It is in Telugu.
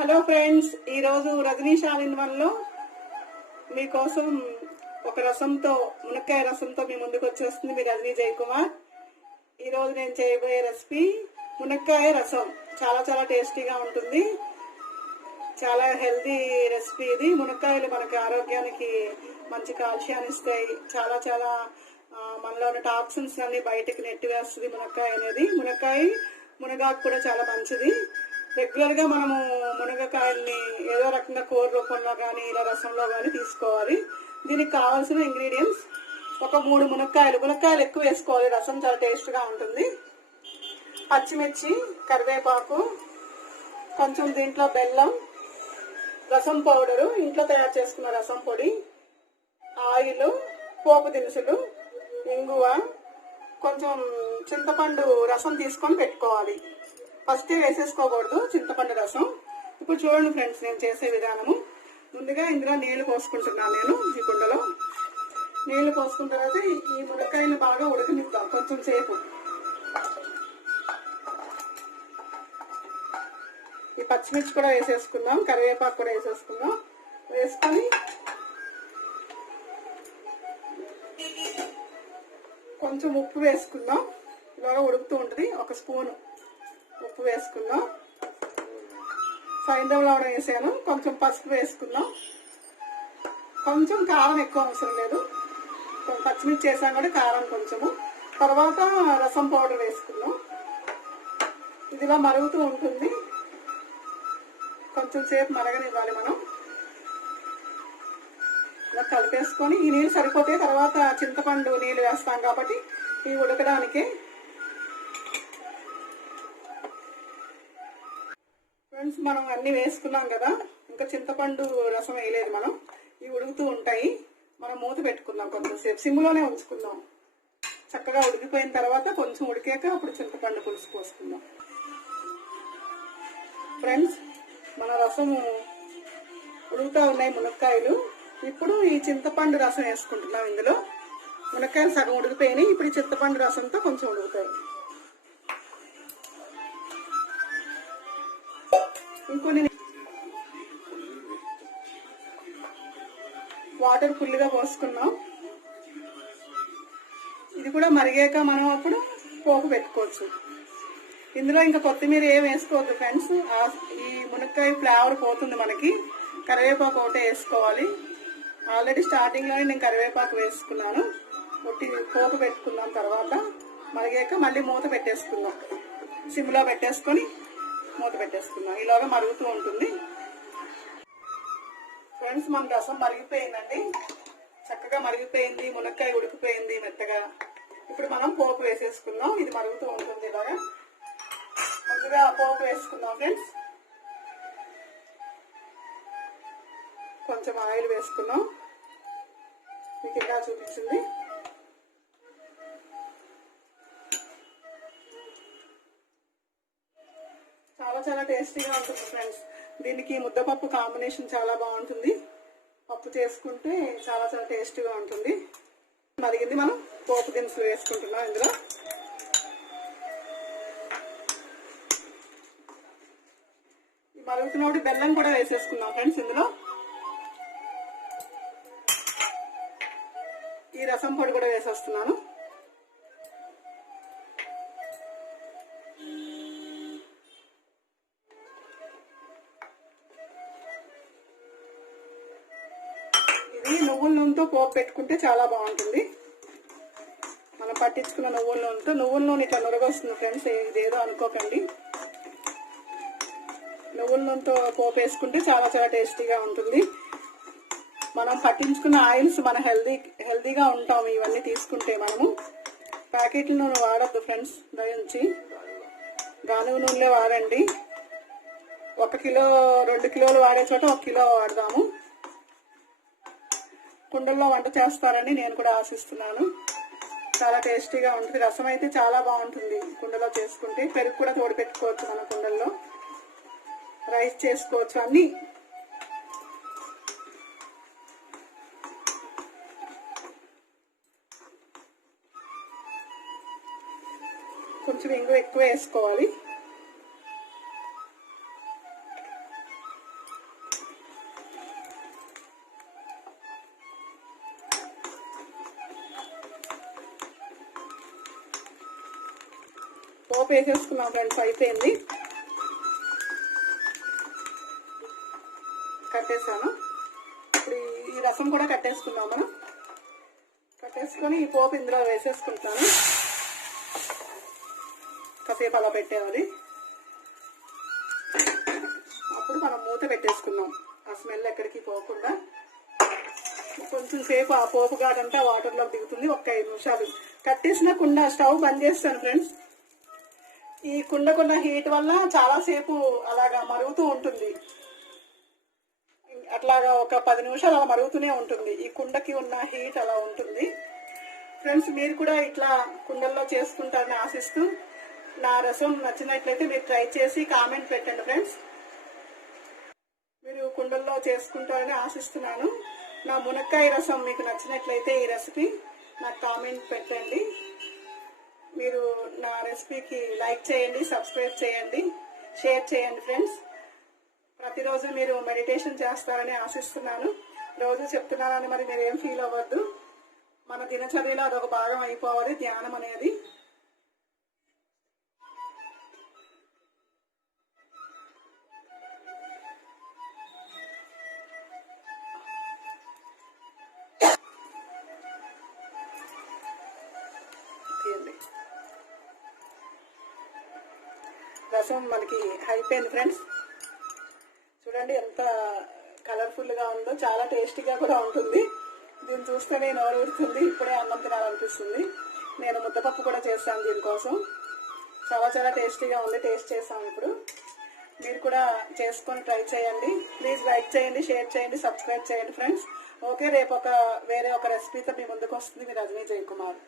హలో ఫ్రెండ్స్, ఈరోజు రజనీష్ ఆల్ ఇన్ వన్ లో మీకోసం ఒక రసంతో మునక్కాయ రసంతో మీ ముందుకు వచ్చేస్తుంది మీ రజనీ జయకుమార్. ఈరోజు నేను చేయబోయే రెసిపీ మునక్కాయ రసం. చాలా చాలా టేస్టీగా ఉంటుంది, చాలా హెల్తీ రెసిపీ ఇది. మునక్కాయలు మనకి ఆరోగ్యానికి మంచి కాల్షియాన్ని ఇస్తాయి. చాలా చాలా మనలో ఉన్న టాక్సిన్స్ అన్ని బయటకు నెట్టివేస్తుంది మునక్కాయ అనేది. మునగాకు కూడా చాలా మంచిది. రెగ్యులర్ గా మనము మునగకాయల్ని ఏదో రకంగా కూర రూపంలో కానీ ఇలా రసంలో కానీ తీసుకోవాలి. దీనికి కావాల్సిన ఇంగ్రీడియంట్స్ ఒక 3 మునక్కాయలు ఎక్కువ వేసుకోవాలి, రసం చాలా టేస్ట్ గా ఉంటుంది. పచ్చిమిర్చి, కరివేపాకు, కొంచెం దీంట్లో బెల్లం, రసం పౌడరు, ఇంట్లో తయారు చేసుకున్న రసం పొడి, ఆయిల్, పోపు దినుసులు, ఇంగువ, కొంచెం చింతపండు రసం తీసుకొని పెట్టుకోవాలి. ఫస్ట్ వేసేసుకోకూడదు చింతపండు రసం. ఇప్పుడు చూడండి ఫ్రెండ్స్, నేను చేసే విధానము. ముందుగా ఇందులో నీళ్లు పోసుకుంటున్నాను. నేను ఈ కుండలో నీళ్లు పోసుకున్న తర్వాత ఈ మునక్కాయలు బాగా ఉడకనిద్దాం కొంచెం సేపు. ఈ పచ్చిమిర్చి కూడా వేసేసుకుందాం, కరివేపాకు కూడా వేసేసుకుందాం. వేసుకొని కొంచెం ఉప్పు వేసుకుందాం. బాగా ఉడుకుతూ ఉంటుంది. ఒక స్పూను ఉప్పు వేసుకుందాం. సైంధవ లవణం వేసాను. కొంచెం పసుపు వేసుకుందాం. కొంచెం కారం ఎక్కువ అవసరం లేదు, పచ్చిమిర్చి వేసాం కూడా కారం కొంచెము. తర్వాత రసం పౌడర్ వేసుకుందాం. ఇది ఇలా మరుగుతూ ఉంటుంది, కొంచెం సేపు మరగనివ్వాలి మనం. ఇలా కలిపేసుకొని ఈ నీళ్ళు సరిపోతే తర్వాత చింతపండు నీళ్ళు వేస్తాం కాబట్టి ఇవి ఉడకడానికి. ఫ్రెండ్స్, మనం అన్ని వేసుకున్నాం కదా, ఇంకా చింతపండు రసం వేయలేదు మనం. ఇవి ఉడుకుతూ ఉంటాయి. మనం మూత పెట్టుకుందాం, కొంచెంసేపు సిమ్లోనే ఉంచుకుందాం. చక్కగా ఉడికిపోయిన తర్వాత కొంచెం ఉడికాక అప్పుడు చింతపండు పులుసు పోసుకుందాం. ఫ్రెండ్స్, మన రసము ఉడుకుతూ ఉన్నాయి మునక్కాయలు. ఇప్పుడు ఈ చింతపండు రసం వేసుకుంటున్నాం. ఇందులో మునక్కాయలు సగం ఉడికిపోయినాయి. ఇప్పుడు ఈ చింతపండు రసంతో కొంచెం ఉడుకుతాయి. ఇంకొన్ని వాటర్ ఫుల్గా పోసుకున్నాం. ఇది కూడా మరిగాక మనం అప్పుడు పోపు పెట్టుకోవచ్చు. ఇందులో ఇంకా కొత్తిమీర ఏం వేసుకోవద్దు ఫ్రెండ్స్. ఈ మునక్కాయ ఫ్లేవర్ పోతుంది మనకి. కరివేపాకు ఒకటే వేసుకోవాలి. ఆల్రెడీ స్టార్టింగ్ లోనే నేను కరివేపాకు వేసుకున్నాను. పోపు పెట్టుకున్నాం. తర్వాత మరిగాక మళ్ళీ మూత పెట్టేసుకుందాం. సిమ్లో పెట్టేసుకొని మూత పెట్టేసుకుందాం. ఇలాగా మరుగుతూ ఉంటుంది. ఫ్రెండ్స్, మన రసం మరిగిపోయిందండి, చక్కగా మరిగిపోయింది. మునక్కాయ ఉడికిపోయింది మెత్తగా. ఇప్పుడు మనం పోపు వేసేసుకుందాం. ఇది మరుగుతూ ఉంటుంది. ఇలాగా ముందుగా పోపు వేసుకుందాం ఫ్రెండ్స్. కొంచెం ఆయిల్ వేసుకున్నాం, మీకు ఇలా చూపించింది. చాలా చాలా టేస్టీగా ఉంటుంది ఫ్రెండ్స్. దీనికి ముద్దపప్పు కాంబినేషన్ చాలా బాగుంటుంది. పప్పు చేసుకుంటే చాలా చాలా టేస్టీగా ఉంటుంది. మరిగింది, మనం పోపు దినుసులు వేసుకుంటున్నాం. ఇందులో మరుగుతున్నప్పుడు బెల్లం కూడా వేసేసుకున్నాం ఫ్రెండ్స్. ఇందులో ఈ రసం పొడి కూడా వేసేస్తున్నాను. ఇది నువ్వుల నూనెతో పోపు పెట్టుకుంటే చాలా బాగుంటుంది. మనం పట్టించుకున్న నువ్వుల నూనె ఇట్లా నురగొస్తుంది ఫ్రెండ్స్, ఇదేదో అనుకోకండి. నువ్వుల నూనెతో పోపు వేసుకుంటే చాలా చాలా టేస్టీగా ఉంటుంది. మనం పట్టించుకున్న ఆయిల్స్ మన హెల్దీగా ఉంటాము ఇవన్నీ తీసుకుంటే. మనము ప్యాకెట్ల నూనె వాడద్దు ఫ్రెండ్స్, దయించి గానుగ నూనెలే వాడండి. 1 కిలో 2 కిలోలు వాడే చోట 1 కిలో వాడదాము. కుండల్లో వంట చేస్తారని నేను కూడా ఆశిస్తున్నాను. చాలా టేస్టీగా ఉంటుంది. రసం అయితే చాలా బాగుంటుంది కుండలో చేసుకుంటే. పెరుగు కూడా తోడు పెట్టుకోవచ్చు మన కుండల్లో. రైస్ చేసుకోవచ్చు అన్ని. కొంచెం ఇంగు ఎక్కువ వేసుకోవాలి. పోపు వేసేసుకున్నాం ఫ్రెండ్స్, అయిపోయింది. కట్టేసాను. ఇప్పుడు ఈ రసం కూడా కట్టేసుకున్నాం మనం. కట్టేసుకొని ఈ పోపు ఇందులో వేసేసుకుంటాను. కాసేపు అలా పెట్టేయాలి. అప్పుడు మనం మూత పెట్టేసుకున్నాం, ఆ స్మెల్ ఎక్కడికి పోకుండా. కొంచెం సేపు ఆ పోపు గాడంతా వాటర్లో దిగుతుంది. ఒక 5 నిమిషాలు కట్టేసిన కుండ స్టవ్ బంద్ చేస్తాను ఫ్రెండ్స్. ఈ కుండకున్న హీట్ వల్ల చాలాసేపు అలాగా మరుగుతూ ఉంటుంది. అట్లాగా ఒక 10 నిమిషాలు అలా మరుగుతూనే ఉంటుంది. ఈ కుండకి ఉన్న హీట్ అలా ఉంటుంది ఫ్రెండ్స్. మీరు కూడా ఇట్లా కుండల్లో చేసుకుంటారని ఆశిస్తూ, నా రసం నచ్చినట్లయితే మీరు ట్రై చేసి కామెంట్ పెట్టండి ఫ్రెండ్స్. మీరు కుండల్లో చేసుకుంటారని ఆశిస్తున్నాను. నా మునక్కాయ రసం మీకు నచ్చినట్లయితే ఈ రెసిపీ నాకు కామెంట్ పెట్టండి. మీరు నా రెసిపీకి లైక్ చేయండి, సబ్స్క్రైబ్ చేయండి, షేర్ చేయండి ఫ్రెండ్స్. ప్రతిరోజు మీరు మెడిటేషన్ చేస్తారని ఆశిస్తున్నాను. రోజు చెప్తున్నానని మరి మీరు ఏం ఫీల్ అవ్వద్దు. మన దినచర్యలో అదొక భాగం అయిపోవాలి ధ్యానం అనేది. రసం మనకి అయిపోయింది ఫ్రెండ్స్. చూడండి ఎంత కలర్ఫుల్గా ఉందో, చాలా టేస్టీగా కూడా ఉంటుంది. దీన్ని చూస్తేనే నోరు ఊరుతుంది, ఇప్పుడే అన్నం తినాలనిపిస్తుంది. నేను ముద్దపప్పు కూడా చేస్తాను దీనికోసం. చాలా టేస్టీగా ఉంది. టేస్ట్ చేస్తాం ఇప్పుడు. మీరు కూడా చేసుకొని ట్రై చేయండి. ప్లీజ్ లైక్ చేయండి, షేర్ చేయండి, సబ్స్క్రైబ్ చేయండి ఫ్రెండ్స్. ఓకే, రేపు వేరే ఒక రెసిపీతో మీ ముందుకు వస్తుంది మీ రజనీ జయకుమార్.